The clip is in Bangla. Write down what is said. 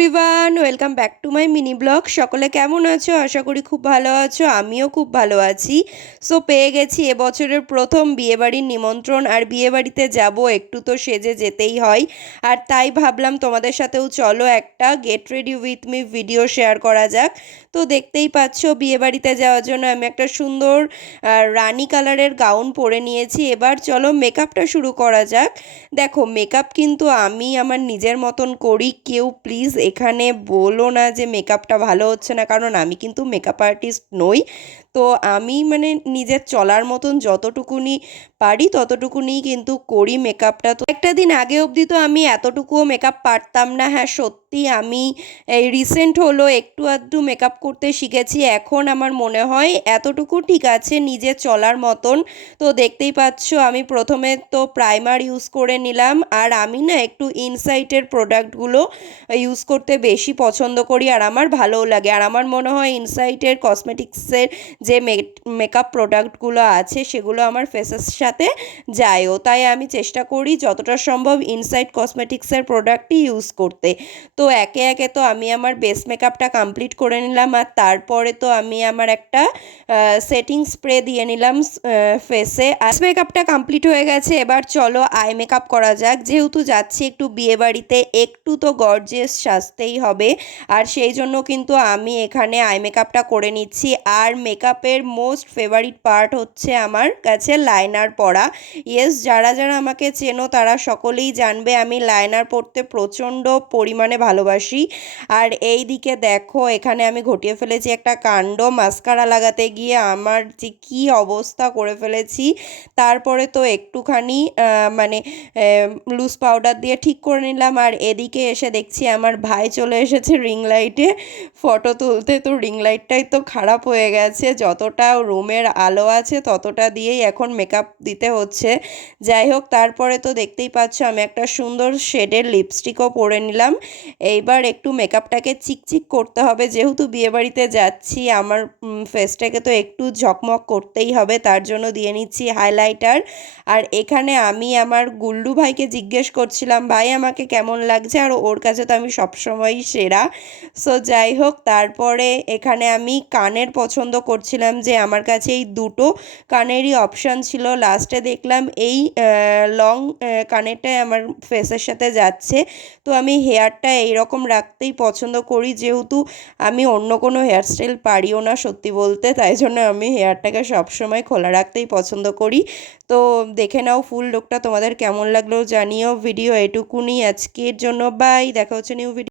Everyone, welcome back to my mini blog. সকলে কেমন আছো? আশা করি খুব ভালো আছো। আমিও খুব ভালো আছি। সো পেয়ে গেছি এবছরের প্রথম বিয়েবাড়ির নিমন্ত্রণ, আর বিয়েবাড়িতে যাব একটু তো সেজে যেতেই হয়। আর তাই ভাবলাম তোমাদের সাথেও চলো একটা get ready with me video share করা যাক। তো দেখতেই পাচ্ছ বিয়েবাড়িতে যাওয়ার জন্য আমি একটা সুন্দর রানী কালারের গাউন পরে নিয়েছি। এবার চলো মেকআপটা শুরু করা যাক। দেখো, মেকআপ কিন্তু আমি আমার নিজের মতন করি। কেউ প্লিজ এখানে বলো না যে মেকআপটা ভালো হচ্ছে না, কারণ আমি কিন্তু মেকআপ আর্টিস্ট নই। তো আমি মানে নিজের চলার মতন যতটুকুনি পারি ততটুকুনি কিন্তু করি মেকআপটা। তো একটা দিন আগে অবধি তো আমি এতটুকুও মেকআপ পারতাম না। হ্যাঁ, সত্যি আমি এই রিসেন্ট হলো একটু আধটু মেকআপ করতে শিখেছি। এখন আমার মনে হয় এতটুকু ঠিক আছে নিজের চলার মতন। তো দেখতেই পাচ্ছ আমি প্রথমে তো প্রাইমার ইউজ করে নিলাম। আর আমি না একটু ইনসাইটের প্রোডাক্টগুলো ইউজ করতে বেশি পছন্দ করি, আর আমার ভালোও লাগে। আর আমার মনে হয় ইনসাইটের কসমেটিক্সের যে মেকআপ প্রোডাক্টগুলো আছে সেগুলো আমার ফেসের সাথে যায়ও, তাই আমি চেষ্টা করি যতটা সম্ভব ইনসাইট কসমেটিক্সের প্রোডাক্টই ইউজ করতে। তো একে একে তো আমি আমার বেস মেকআপটা কমপ্লিট করে নিলাম, আর তারপরে তো আমি আমার একটা সেটিং স্প্রে দিয়ে নিলাম ফেসে। আর মেকআপটা কমপ্লিট হয়ে গেছে। এবার চলো আই মেকআপ করা যাক। যেহেতু যাচ্ছি একটু বিয়ে বাড়িতে, একটু তো গর্জিয়াস সাজতেই হবে। আর সেই জন্য কিন্তু আমি এখানে আই মেকআপটা করে নিচ্ছি। আর মেকআপের মোস্ট ফেভারিট পার্ট হচ্ছে আমার কাছে লাইনার পরা। ইয়েস, যারা যারা আমাকে চেনো তারা সকলেই জানবে আমি লাইনার পরতে প্রচণ্ড পরিমাণে ভালোবাসি। আর এই দিকে দেখো এখানে আমি ঘটিয়ে ফেলেছি একটা কাণ্ড। মাস্কারা লাগাতে গিয়ে আমার যে কী অবস্থা করে ফেলেছি। তারপরে তো একটুখানি মানে লুজ পাউডার দিয়ে ঠিক করে নিলাম। আর এদিকে এসে দেখছি আমার ভাই চলে এসেছে রিং লাইটে ফটো তুলতে। তো রিং লাইটটাই তো খারাপ হয়ে গেছে, যতটা রুমের আলো আছে ততটা দিয়েই এখন মেকআপ দিতে হচ্ছে। যাই হোক, তারপরে তো দেখতেই পাচ্ছ আমি একটা সুন্দর শেডের লিপস্টিকও পরে নিলাম। এইবার একটু মেকআপটাকে চিকচিক করতে হবে, যেহেতু বিয়েবাড়িতে যাচ্ছি আমার ফেসটাকে তো একটু ঝকমক করতেই হবে, তার জন্য দিয়ে নিচ্ছি হাইলাইটার। আর এখানে আমি আমার গুল্লু ভাইকে জিজ্ঞেস করছিলাম ভাই আমাকে কেমন লাগছে, আর ওর কাছে তো আমি সবসময়ই সেরা। সো যাই হোক, তারপরে এখানে আমি কানের পছন্দ করছিলাম যে আমার কাছে এই দুটো কানেরই অপশান ছিল। লাস্টে দেখলাম এই লং কানেরটাই আমার ফেসের সাথে যাচ্ছে। তো আমি হেয়ারটা এইরকম রাখতেই পছন্দ করি, যেহেতু আমি অন্য কোনো হেয়ারস্টাইল পারিও না সত্যি বলতে, তাই জন্য আমি হেয়ারটাকে সবসময় খোলা রাখতেই পছন্দ করি। তো দেখে নাও ফুল লুকটা তোমাদের কেমন লাগলো জানিও। ভিডিও এটুকুনি আজকের জন্য, বাই। দেখা হচ্ছে নিউ ভিডিও।